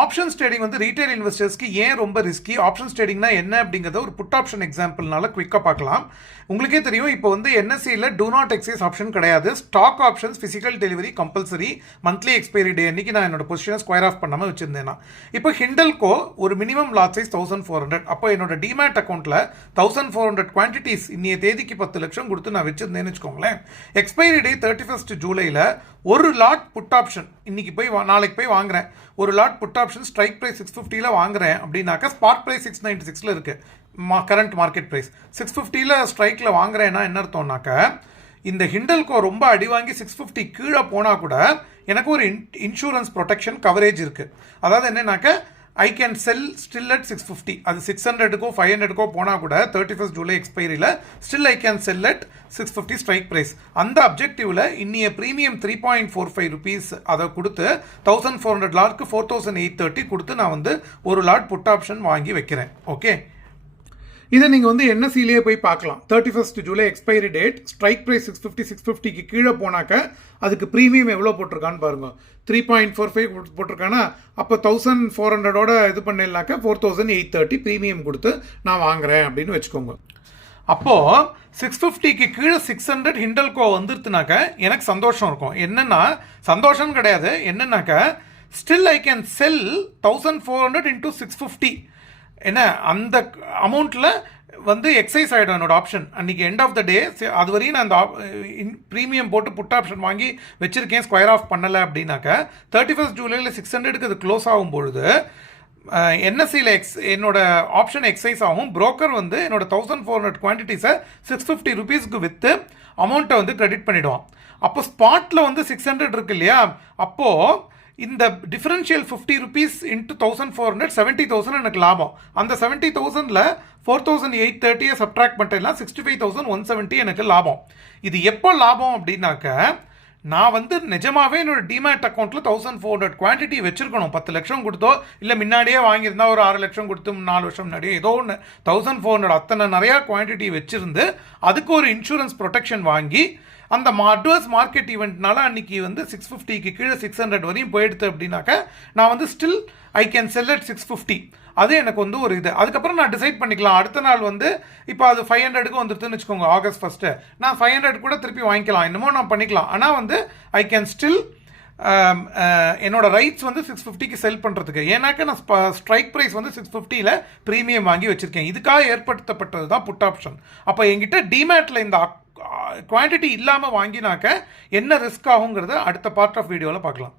Options trading வந்து retail இன்வெஸ்டர்ஸ்க்கு ஏன் ரொம்ப ரிஸ்கி, ஆப்ஷன்ஸ் ட்ரேடிங்னா என்ன அப்படிங்கிறத ஒரு புட் ஆப்ஷன் எக்ஸாம்பிள்னால குயிக்காக பார்க்கலாம். உங்களுக்கே தெரியும், இப்போ வந்து என்எஸ்சியில் டூ நாட் எக்ஸைஸ் ஆப்ஷன் கிடையாது. Stock options physical delivery compulsory, monthly expiry day அன்றைக்கி நான் என்னோட பொசிஷனை ஸ்கொயர் ஆஃப் பண்ணாமல் வச்சுருந்தேன்னா, இப்போ ஹிண்டல்கோ ஒரு மினிமம் லாட் சைஸ் 1400. அப்போ என்னோட டிமேட் அக்கௌண்ட்டில் 1400 குவான்டிட்டிஸ் இன்னைய தேதிக்கு 10 லட்சம் கொடுத்து நான் வச்சுருந்தேன்னு வச்சுக்கோங்களேன். எக்ஸ்பைரி டே 31 ஜூலையில் ஒரு லாட் புட் ஆப்ஷன் இன்னைக்கு போய் நாளைக்கு போய் வாங்குறேன். ஒரு lot put option strike price 650 வாங்குறேன் அப்படின்னாக்கா ஸ்பாட் ப்ரைஸ் 696 இருக்குது. கரண்ட் மார்க்கெட் ப்ரைஸ் 650 ஸ்ட்ரைக்கில் வாங்குறேன்னா என்ன அர்த்தம்னாக்கா, இந்த ஹிண்டல்கோ ரொம்ப அடி வாங்கி 650 கீழே போனால் கூட எனக்கு ஒரு இன்சூரன்ஸ் ப்ரொடெக்ஷன் கவரேஜ் இருக்குது. அதாவது என்னன்னாக்கா, I can sell still at 650. அது 600க்கோ 500க்கோ போனால் கூட 31 ஜூலை எக்ஸ்பைரியில் still I can sell at 650 strike price. அந்த அப்ஜெக்டிவில் இன்னிய ப்ரீமியம் 3.45 rupees அதை கொடுத்து 1400 லாட்க்கு 4830 கொடுத்து நான் வந்து ஒரு லாட் புட் ஆப்ஷன் வாங்கி வைக்கிறேன். ஓகே, இதை நீங்கள் வந்து என்எஸ்சிலேயே போய் பார்க்கலாம். 31 July expiry date, strike price 650க்கு கீழே போனாக்க அதுக்கு ப்ரீமியம் எவ்வளோ போட்டிருக்கான்னு பாருங்க. 3.45 போட்டிருக்கானா, அப்போ 1400ஓட இது பண்ணிடலாக்க 4830 ப்ரீமியம் கொடுத்து நான் வாங்குறேன் அப்படின்னு வச்சுக்கோங்க. அப்போது 650க்கு கீழே 600 ஹிண்டல்கோ வந்துருத்துனாக்க எனக்கு சந்தோஷம் இருக்கும். என்னென்னா, சந்தோஷம் கிடையாது, என்னன்னாக்கா still I can sell 1400 into 650. என்ன அந்த அமௌண்ட்டில் வந்து எக்ஸைஸ் ஆகிடும் என்னோட ஆப்ஷன் அன்றைக்கி எண்ட் ஆஃப் த டே. அது வரையும் நான் அந்த ப்ரீமியம் போட்டு புட் ஆப்ஷன் வாங்கி வச்சுருக்கேன், ஸ்கொயர் ஆஃப் பண்ணலை அப்படின்னாக்கா 31 ஜூலையில் 600க்கு அது க்ளோஸ் ஆகும் பொழுது என்எஸ்சியில் என்னோட ஆப்ஷன் எக்ஸைஸ் ஆகும். புரோக்கர் வந்து என்னோட 1400 குவான்டிட்டிஸை 650 rupeesக்கு விற்று அமௌண்ட்டை வந்து கிரெடிட் பண்ணிவிடுவான். அப்போ ஸ்பாட்டில் வந்து 600 இருக்கு இல்லையா, அப்போது இந்த டிஃபரன்ஷியல் 50 rupees into 1400 70,000 எனக்கு லாபம். அந்த 70,000ல் 4830 சப்ட்ராக்ட் பண்ணிட்டேன்னா 65,170 எனக்கு லாபம். இது எப்போ லாபம் அப்படின்னாக்க, நான் வந்து நிஜமாகவே என்னோட டிமேட் அக்கௌண்ட்டில் 1400 குவான்டிட்டி வச்சுருக்கணும். 10 லட்சம் கொடுத்தோ இல்லை முன்னாடியே வாங்கியிருந்தா ஒரு 6 லட்சம் கொடுத்து 4 வருஷம் முன்னாடியே ஏதோ ஒன்று 1400 அத்தனை நிறையா குவான்டிட்டி வச்சுருந்து அதுக்கு ஒரு இன்சூரன்ஸ் ப்ரொடெக்ஷன் வாங்கி அந்த அட்வர்ஸ் மார்க்கெட் ஈவெண்ட்னால அன்றைக்கி வந்து 650க்கு கீழே 600 வரையும் போயிடுது அப்படின்னாக்கா நான் வந்து still I can sell at 650. அது எனக்கு வந்து ஒரு இது. அதுக்கப்புறம் நான் டிசைட் பண்ணிக்கலாம். அடுத்த நாள் வந்து இப்போ அது 500க்கு வந்துடுதுன்னு வச்சுக்கோங்க, August 1 நான் 500 கூட திருப்பி வாங்கிக்கலாம், என்னமோ நான் பண்ணிக்கலாம். ஆனால் வந்து ஐ கேன் ஸ்டில் என்னோட ரைட்ஸ் வந்து 650க்கு செல் பண்ணுறதுக்கு. ஏன்னாக்கா நான் ஸ்ட்ரைக் ப்ரைஸ் வந்து 650ல் ப்ரீமியம் வாங்கி வச்சுருக்கேன். இதுக்காக ஏற்படுத்தப்பட்டது தான் புட் ஆப்ஷன். அப்போ என்கிட்ட டிமேட்டில் இந்த குவான்டிட்டி இல்லாமல் வாங்கினாக்க என்ன ரிஸ்க் ஆகுங்கிறத அடுத்த பார்ட் ஆஃப் வீடியோவில் பார்க்கலாம்.